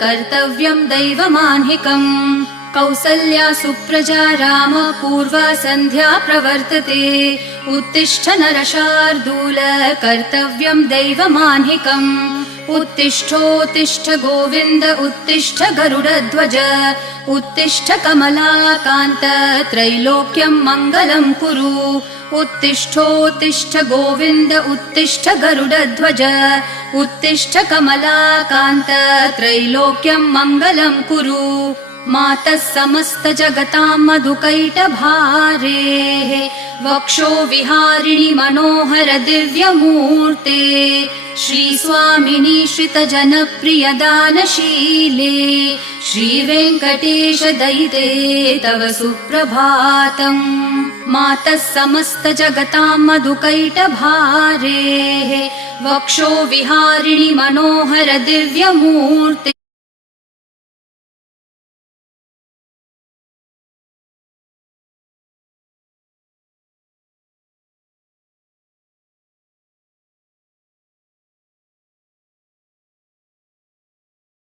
कर्तव्यं दैवमान्हिकम् कौसल्या सुप्रजा राम पूर्वा सन्ध्या प्रवर्तते उत्तिष्ठ नरशार्दूल कर्तव्यं दैवमान्हिकम् उत्तिष्ठोत्तिष्ठ गोविन्द उत्तिष्ठ गरुडध्वज उत्तिष्ठ कमलाकान्त त्रैलोक्यं मङ्गलं कुरु उत्तिष्ठोत्तिष्ठ गोविन्द उत्तिष्ठ गरुडध्वज उत्तिष्ठ कमलाकान्त त्रैलोक्यं मङ्गलं कुरु मातः समस्त जगतां मधुकैटभारेः वक्षो विहारिणि मनोहर दिव्यमूर्ते श्रीस्वामिनि श्रितजनप्रिय दानशीले श्रीवेङ्कटेश दयिते तव सुप्रभातम् मातः समस्त जगतां मधुकैटभारेः वक्षो विहारिणि मनोहर दिव्यमूर्ते